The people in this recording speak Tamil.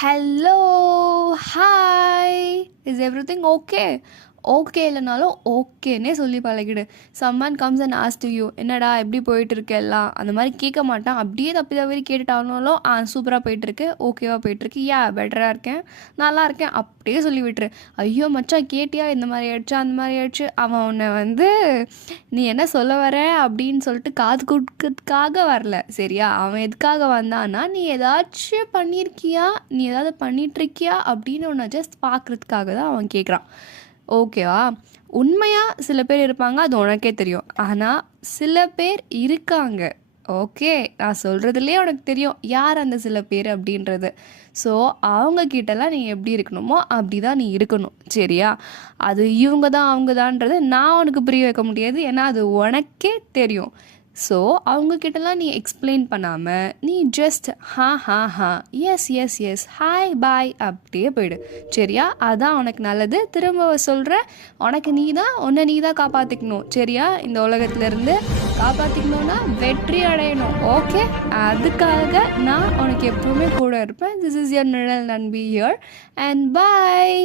Hello, hi. Is everything okay? Okay இல்லைனாலும் ஓகேன்னே சொல்லி பழகிடு. Someone comes and ask to you, என்னடா எப்படி போயிட்டு இருக்கு எல்லாம், அந்த மாதிரி கேட்க மாட்டான். அப்படியே தப்பி தவறி கேட்டுட்டாலும் சூப்பராக போயிட்டுருக்கு, ஓகேவாக போயிட்டுருக்கு, பெட்டராக இருக்கேன், நல்லா இருக்கேன், அப்படியே சொல்லி விட்டுரு. ஐயோ மச்சான் கேட்டியா, இந்த மாதிரி ஆயிடுச்சு அந்த மாதிரி ஆயிடுச்சு, அவன் உன்னை நீ என்ன சொல்ல வர அப்படின்னு சொல்லிட்டு காது கொடுக்கறதுக்காக வரல, சரியா? அவன் எதுக்காக வந்தான்னா, நீ ஏதாச்சும் பண்ணியிருக்கியா, நீ ஏதாவது பண்ணிகிட்ருக்கியா அப்படின்னு உன்னை ஜஸ்ட் பார்க்குறதுக்காக தான் அவன் கேட்குறான். ஓகேவா? உண்மையாக சில பேர் இருப்பாங்க, அது உனக்கே தெரியும். ஆனால் சில பேர் இருக்காங்க, ஓகே? நான் சொல்கிறதுலேயே உனக்கு தெரியும் யார் அந்த சில பேர் அப்படின்றது. ஸோ அவங்கக்கிட்டலாம் நீ எப்படி இருக்கணுமோ அப்படி தான் நீ இருக்கணும், சரியா? அது இவங்க தான் அவங்க தான்ன்றது நான் உனக்கு புரிய வைக்க முடியாது, ஏன்னா அது உனக்கே தெரியும். ஸோ அவங்கக்கிட்டலாம் நீ எக்ஸ்பிளைன் பண்ணாமல் நீ ஜஸ்ட் ஹா எஸ் ஹாய் பாய் அப்படியே போயிடு, சரியா? அதான் உனக்கு நல்லது. திரும்ப சொல்கிறேன், உனக்கு உன்னை நீ தான் காப்பாற்றிக்கணும், சரியா? இந்த உலகத்துலேருந்து காப்பாற்றிக்கணுன்னா வெற்றி அடையணும், ஓகே? அதுக்காக நான் உனக்கு எப்பவுமே கூட இருப்பேன். திஸ் இஸ் யுவர் நிழல் நண்பி ஹியர் அண்ட் பாய்.